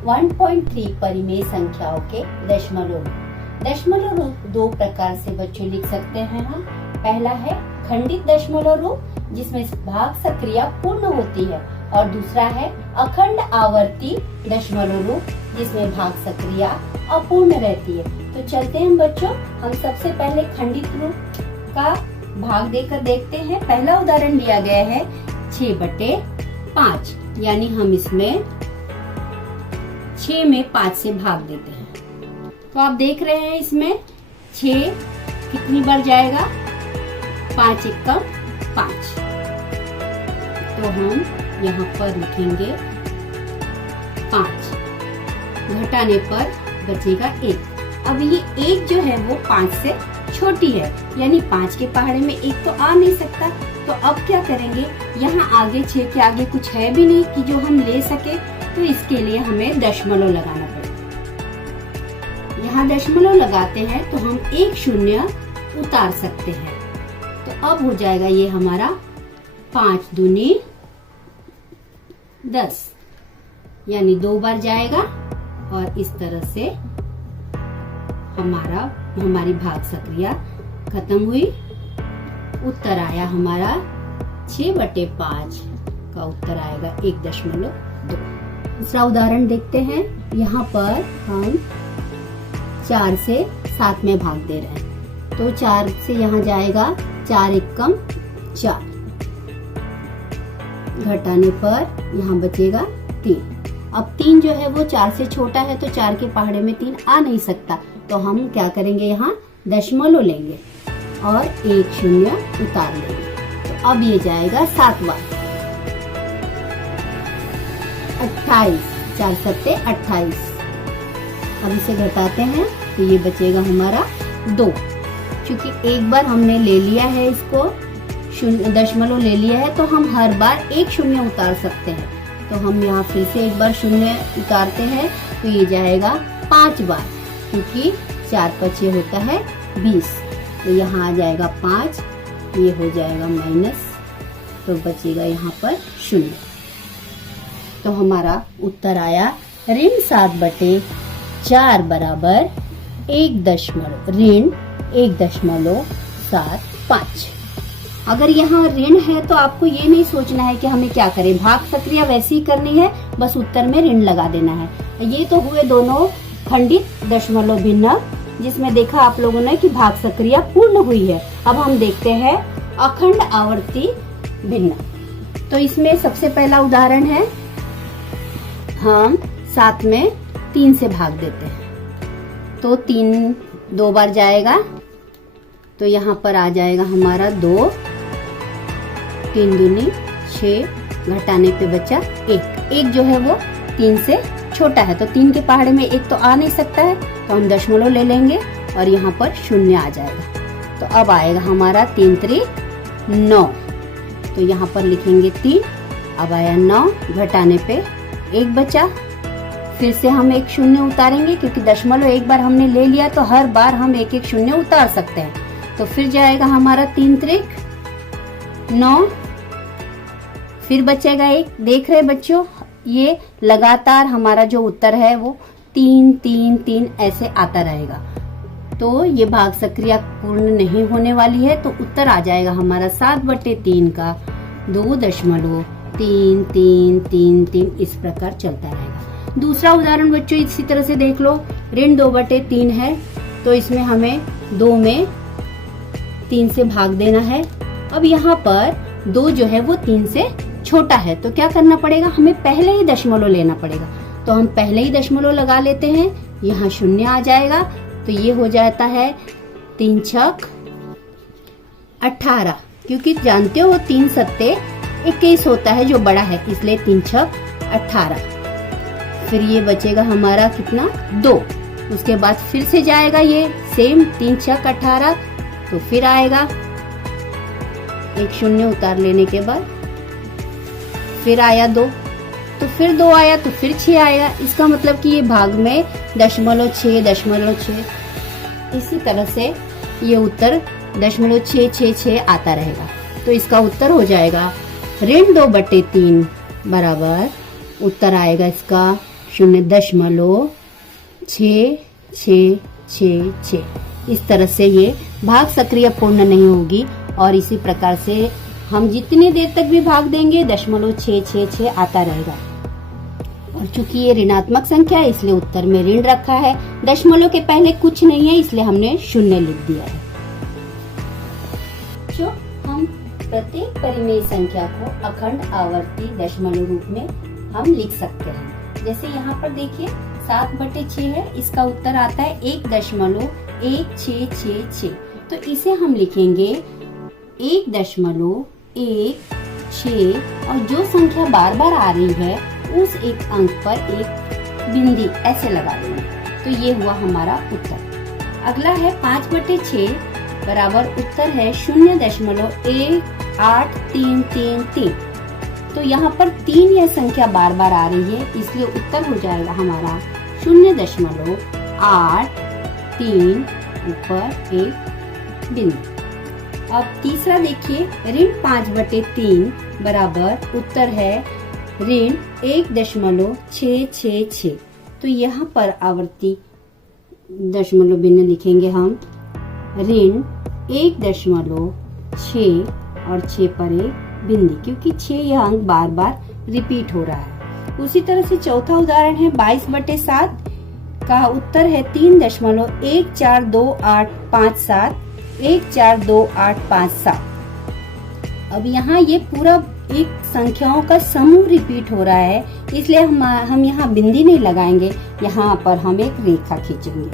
1.3 परिमेय संख्याओं के दशमलव रूप। दशमलव रूप दो प्रकार से बच्चों लिख सकते हैं हम। पहला है खंडित दशमलव रूप जिसमें भाग सक्रिया पूर्ण होती है, और दूसरा है अखंड आवर्ती दशमलव रूप जिसमें भाग सक्रिया अपूर्ण रहती है। तो चलते हैं बच्चों, हम सबसे पहले खंडित रूप का भाग देकर देखते हैं। पहला उदाहरण लिया गया है 6/5, यानी हम इसमें 6 में 5 से भाग देते हैं। तो आप देख रहे हैं इसमें 6 कितनी बार जाएगा, 5 एकम 5। तो हम यहाँ पर लिखेंगे 5, घटाने पर बचेगा 1। अब ये 1 जो है वो 5 से छोटी है, यानी 5 के पहाड़े में 1 तो आ नहीं सकता। तो अब क्या करेंगे, यहाँ आगे 6 के आगे कुछ है भी नहीं कि जो हम ले सके, तो इसके लिए हमें दशमलव लगाना पड़ेगा। यहाँ दशमलव लगाते हैं तो हम 1 शून्य उतार सकते हैं। तो अब हो जाएगा ये हमारा 5 दूनी 10, यानी 2 बार जाएगा, और इस तरह से हमारी भाग सक्रिया खत्म हुई। उत्तर आया हमारा 6/5 का उत्तर आएगा 1.2। दूसरा उदाहरण देखते हैं। यहाँ पर हम 4 से 7 में भाग दे रहे हैं। तो 4 से यहाँ जाएगा 4 एकम 4, घटाने पर यहाँ बचेगा 3। अब 3 जो है वो 4 से छोटा है, तो 4 के पहाड़े में 3 आ नहीं सकता। तो हम क्या करेंगे, यहाँ दशमलव लेंगे और 1 शून्य उतार लेंगे। तो अब ये जाएगा 7 बार, 28, 4 सत्ते 28। अब इसे घटाते हैं तो ये बचेगा हमारा 2। क्योंकि एक बार हमने ले लिया है इसको, दशमलव ले लिया है, तो हम हर बार 1 शून्य उतार सकते हैं। तो हम यहाँ फिर से एक बार शून्य उतारते हैं, तो ये जाएगा 5 बार, क्योंकि 4 5 होता है 20। तो यहाँ आ जाएगा 5, ये हो जाएगा माइनस, तो बचेगा यहाँ पर 0। तो हमारा उत्तर आया ऋण 7/4 बराबर 1.75। अगर यहाँ ऋण है तो आपको ये नहीं सोचना है कि हमें क्या करें, भाग सक्रिया वैसे ही करनी है, बस उत्तर में ऋण लगा देना है। ये तो हुए दोनों खंडित दशमलव भिन्न, जिसमें देखा आप लोगों ने कि भाग सक्रिया पूर्ण हुई है। अब हम देखते हैं अखंड आवर्ती भिन्न। तो इसमें सबसे पहला उदाहरण है, हम 7 में 3 से भाग देते हैं। तो 3 2 बार जाएगा, तो यहाँ पर आ जाएगा हमारा 2, 3 दूनी 6, घटाने पे बचा 1 जो है वो 3 से छोटा है, तो 3 के पहाड़े में 1 तो आ नहीं सकता है, तो हम दशमलव ले लेंगे और यहाँ पर 0 आ जाएगा। तो अब आएगा हमारा 3 त्रिक 9, तो यहाँ पर लिखेंगे 3। अब आया 9, घटाने पे 1 बचा। फिर से हम 1 शून्य उतारेंगे, क्योंकि दशमलव एक बार हमने ले लिया, तो हर बार हम 1 शून्य उतार सकते हैं। तो फिर जाएगा हमारा 3 त्रिक 9, फिर बचेगा 1। देख रहे बच्चों, ये लगातार हमारा जो उत्तर है वो 3 3 3 ऐसे आता रहेगा। तो ये भाग सक्रिया पूर्ण नहीं होने वाली है, तो उत्तर आ जाएगा हमारा 7/3 का 2.33333। इस प्रकार चलता रहेगा। दूसरा उदाहरण बच्चों इसी तरह से देख लो। ऋण 2/3 है, तो इसमें हमें 2 में 3 से भाग देना है। अब यहाँ पर 2 जो है वो 3 से छोटा है, तो क्या करना पड़ेगा, हमें पहले ही दशमलव लेना पड़ेगा। तो हम पहले ही दशमलव लगा लेते हैं, यहाँ 0 आ जाएगा। तो ये हो जाता है 3 छक 18, क्योंकि जानते हो 3 सत्ते 21 होता है जो बड़ा है, इसलिए 3 छक 18। फिर ये बचेगा हमारा कितना 2। उसके बाद फिर से जाएगा ये सेम 3 छक 18, तो फिर आएगा 1 शून्य उतार लेने के बाद फिर आया 2, तो फिर 2 आया, तो फिर 6 आएगा। इसका मतलब कि ये भाग में 0.6 इसी तरह से ये उत्तर 0.666 आता रहेगा। तो इसका उत्तर हो जाएगा ऋण 2/3 बराबर, उत्तर आएगा इसका 0.6666, इस तरह से ये भाग सक्रिय पूर्ण नहीं होगी। और इसी प्रकार से हम जितनी देर तक भी भाग देंगे 0.666 आता रहेगा। और चूंकि ये ऋणात्मक संख्या है इसलिए उत्तर में ऋण रखा है। दशमलव के पहले कुछ नहीं है इसलिए हमने 0 लिख दिया है। जो हम प्रत्येक परिमेय संख्या को अखंड आवर्ती दशमलव रूप में हम लिख सकते हैं। जैसे यहाँ पर देखिए 7/6 है, इसका उत्तर आता है 1.1666। तो इसे हम लिखेंगे 1.16 और जो संख्या बार बार आ रही है उस एक अंक पर एक बिंदी ऐसे लगा देंगे। तो ये हुआ हमारा उत्तर। अगला है 5/6 बराबर उत्तर है 0.18333। तो यहाँ पर 3 यह संख्या बार बार आ रही है इसलिए उत्तर हो जाएगा हमारा 0.83 ऊपर एक बिंदु। अब तीसरा देखिए ऋण 5/3 बराबर उत्तर है ऋण 1.666। तो यहाँ पर आवर्ती दशमलव बिंदु लिखेंगे हम ऋण 1.6 और 6 पर एक बिंदी, क्योंकि 6 यह अंक बार बार रिपीट हो रहा है। उसी तरह से चौथा उदाहरण है 22/7 का उत्तर है 3.142857 142857। अब यहाँ ये पूरा एक संख्याओं का समूह रिपीट हो रहा है इसलिए हम यहाँ बिंदी नहीं लगाएंगे, यहाँ पर हम एक रेखा खींचेंगे।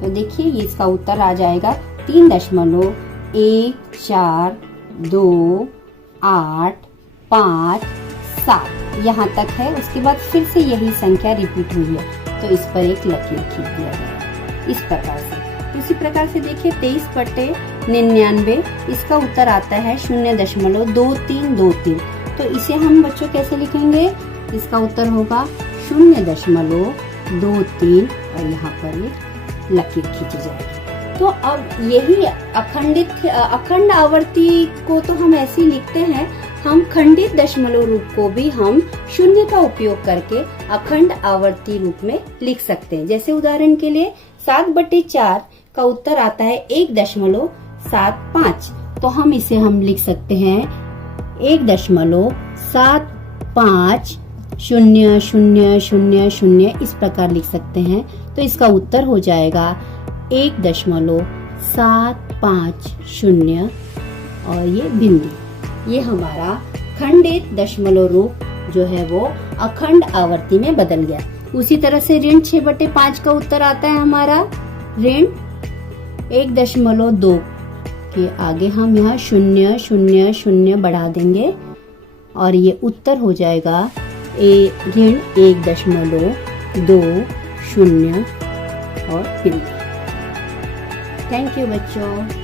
तो देखिए इसका उत्तर आ जाएगा 3.142857 यहाँ तक है। उसके बाद फिर से यही संख्या रिपीट हुई है तो इस पर एक लकीर खींच दिया गया इस प्रकार से। उसी प्रकार से देखिए 23/99 इसका उत्तर आता है 0.2323। तो इसे हम बच्चों कैसे लिखेंगे? इसका उत्तर होगा 0.23 और यहाँ पर ये लकीर खींची जाएगी। तो अब यही अखंड आवर्ती को तो हम ऐसे ही लिखते हैं, हम खंडित दशमलव रूप को भी हम 0 का उपयोग करके अखंड आवर्ती रूप में लिख सकते हैं। जैसे उदाहरण के लिए 7/4 का उत्तर आता है 1.75। तो हम इसे हम लिख सकते हैं 1.750000 इस प्रकार लिख सकते हैं। तो इसका उत्तर हो जाएगा 1.750 और ये बिंदु। ये हमारा खंडित दशमलव रूप जो है वो अखंड आवर्ती में बदल गया। उसी तरह से ऋण 6/5 का उत्तर आता है हमारा ऋण 1.2 के आगे हम यहाँ 000 बढ़ा देंगे और ये उत्तर हो जाएगा ऋण 1.20 और बिंदु। थैंक यू बच्चों।